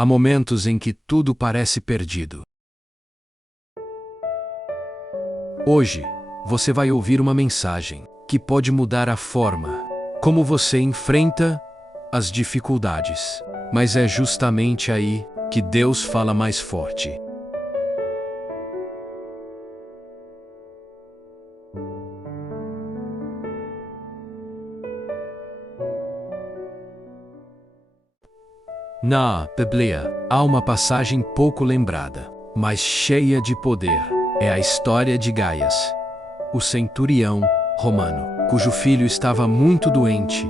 Há momentos em que tudo parece perdido. Hoje, você vai ouvir uma mensagem que pode mudar a forma como você enfrenta as dificuldades. Mas é justamente aí que Deus fala mais forte. Na Bíblia, há uma passagem pouco lembrada, mas cheia de poder. É a história de Gaius, o centurião romano, cujo filho estava muito doente,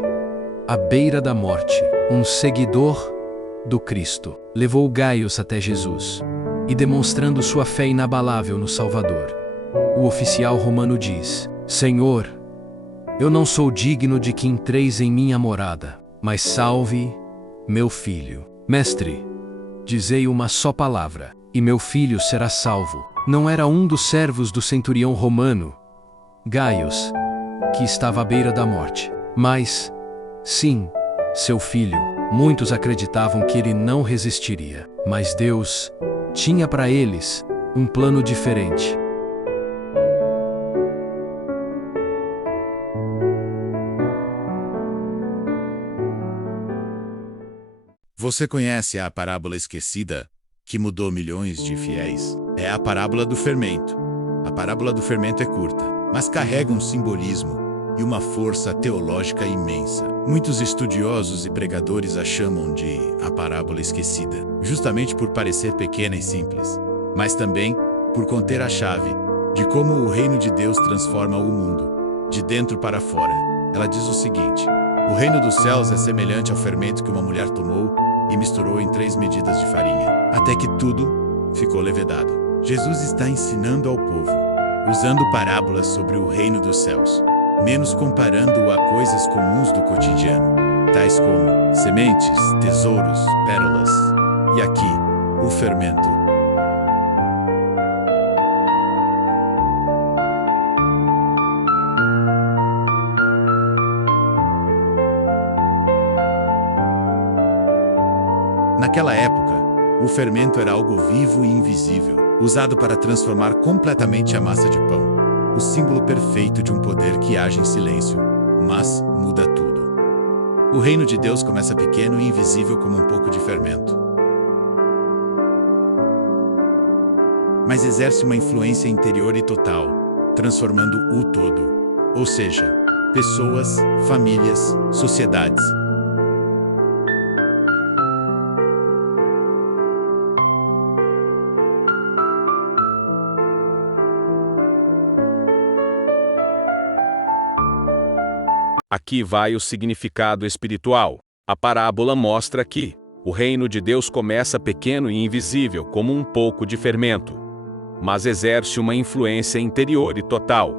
à beira da morte. Um seguidor do Cristo levou Gaius até Jesus e, demonstrando sua fé inabalável no Salvador, o oficial romano diz: Senhor, eu não sou digno de que entreis em minha morada, mas salve meu filho. Mestre, dizei uma só palavra, e meu filho será salvo. Não era um dos servos do centurião romano, Gaius, que estava à beira da morte, mas, sim, seu filho. Muitos acreditavam que ele não resistiria, mas Deus tinha para eles um plano diferente. Você conhece a parábola esquecida que mudou milhões de fiéis? É a parábola do fermento. A parábola do fermento é curta, mas carrega um simbolismo e uma força teológica imensa. Muitos estudiosos e pregadores a chamam de a parábola esquecida, justamente por parecer pequena e simples, mas também por conter a chave de como o reino de Deus transforma o mundo, de dentro para fora. Ela diz o seguinte: o reino dos céus é semelhante ao fermento que uma mulher tomou e misturou em 3 medidas de farinha, até que tudo ficou levedado. Jesus está ensinando ao povo, usando parábolas sobre o reino dos céus, menos comparando-o a coisas comuns do cotidiano, tais como sementes, tesouros, pérolas, e aqui, o fermento. Naquela época, o fermento era algo vivo e invisível, usado para transformar completamente a massa de pão, o símbolo perfeito de um poder que age em silêncio, mas muda tudo. O reino de Deus começa pequeno e invisível como um pouco de fermento, mas exerce uma influência interior e total, transformando o todo, ou seja, pessoas, famílias, sociedades. Aqui vai o significado espiritual. A parábola mostra que o reino de Deus começa pequeno e invisível como um pouco de fermento, mas exerce uma influência interior e total,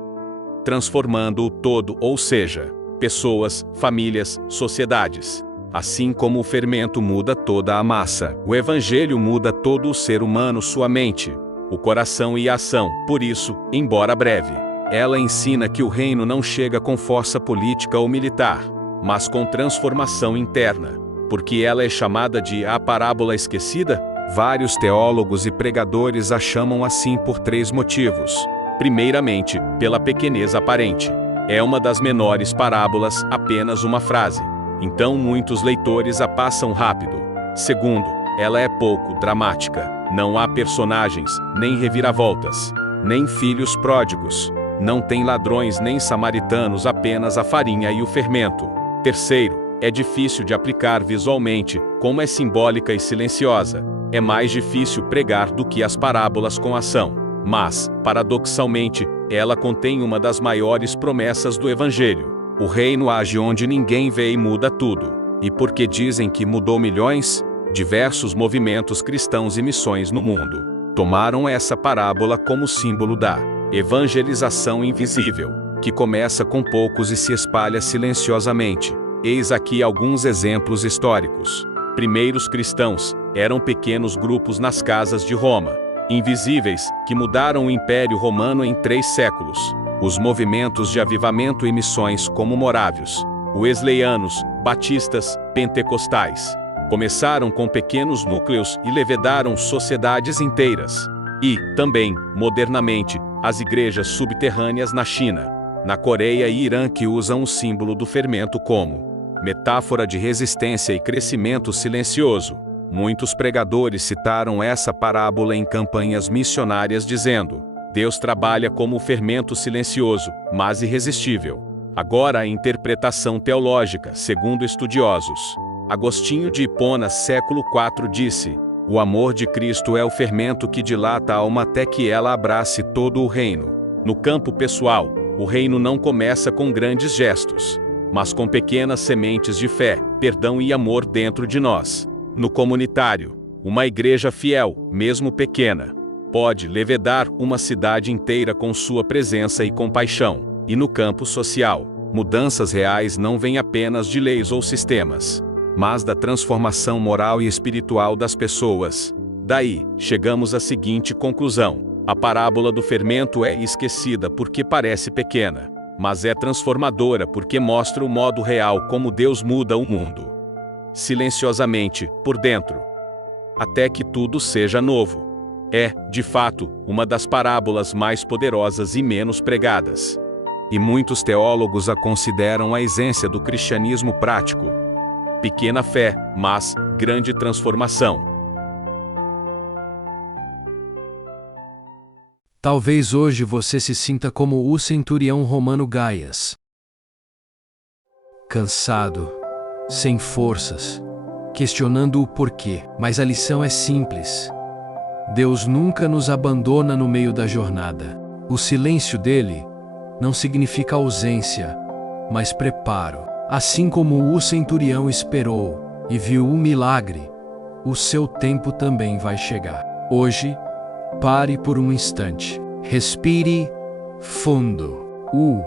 transformando o todo, ou seja, pessoas, famílias, sociedades. Assim como o fermento muda toda a massa, o evangelho muda todo o ser humano, sua mente, o coração e a ação. Por isso, embora breve, ela ensina que o reino não chega com força política ou militar, mas com transformação interna. Porque ela é chamada de a parábola esquecida? Vários teólogos e pregadores a chamam assim por 3 motivos. Primeiramente, pela pequenez aparente. É uma das menores parábolas, apenas uma frase. Então muitos leitores a passam rápido. Segundo, ela é pouco dramática. Não há personagens, nem reviravoltas, nem filhos pródigos. Não tem ladrões nem samaritanos, apenas a farinha e o fermento. Terceiro, é difícil de aplicar visualmente, como é simbólica e silenciosa. É mais difícil pregar do que as parábolas com ação. Mas, paradoxalmente, ela contém uma das maiores promessas do Evangelho. O reino age onde ninguém vê e muda tudo. E por que dizem que mudou milhões? Diversos movimentos cristãos e missões no mundo tomaram essa parábola como símbolo da evangelização invisível, que começa com poucos e se espalha silenciosamente. Eis aqui alguns exemplos históricos. Primeiros cristãos eram pequenos grupos nas casas de Roma, invisíveis, que mudaram o Império Romano em 3 séculos. Os movimentos de avivamento e missões como morávios, wesleyanos, batistas, pentecostais. Começaram com pequenos núcleos e levedaram sociedades inteiras. E, também, modernamente, as igrejas subterrâneas na China, na Coreia e Irã que usam o símbolo do fermento como metáfora de resistência e crescimento silencioso. Muitos pregadores citaram essa parábola em campanhas missionárias dizendo: Deus trabalha como o fermento silencioso, mas irresistível. Agora a interpretação teológica, segundo estudiosos. Agostinho de Hipona, século IV, disse: o amor de Cristo é o fermento que dilata a alma até que ela abrace todo o reino. No campo pessoal, o reino não começa com grandes gestos, mas com pequenas sementes de fé, perdão e amor dentro de nós. No comunitário, uma igreja fiel, mesmo pequena, pode levedar uma cidade inteira com sua presença e compaixão. E no campo social, mudanças reais não vêm apenas de leis ou sistemas, mas da transformação moral e espiritual das pessoas. Daí, chegamos à seguinte conclusão: a parábola do fermento é esquecida porque parece pequena, mas é transformadora porque mostra o modo real como Deus muda o mundo. Silenciosamente, por dentro, até que tudo seja novo. É, de fato, uma das parábolas mais poderosas e menos pregadas. E muitos teólogos a consideram a essência do cristianismo prático. Pequena fé, mas grande transformação. Talvez hoje você se sinta como o centurião romano Gaias. Cansado, sem forças, questionando o porquê. Mas a lição é simples. Deus nunca nos abandona no meio da jornada. O silêncio dele não significa ausência, mas preparo. Assim como o centurião esperou e viu o milagre, o seu tempo também vai chegar. Hoje, pare por um instante. Respire fundo. O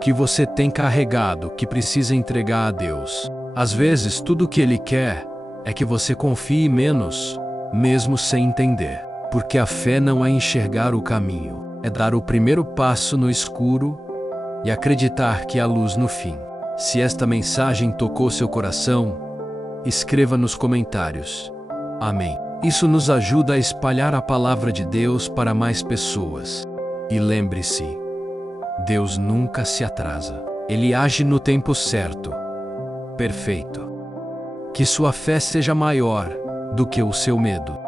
que você tem carregado que precisa entregar a Deus. Às vezes, tudo o que Ele quer é que você confie menos, mesmo sem entender. Porque a fé não é enxergar o caminho, é dar o primeiro passo no escuro e acreditar que há luz no fim. Se esta mensagem tocou seu coração, escreva nos comentários. Amém. Isso nos ajuda a espalhar a palavra de Deus para mais pessoas. E lembre-se, Deus nunca se atrasa. Ele age no tempo certo. Perfeito. Que sua fé seja maior do que o seu medo.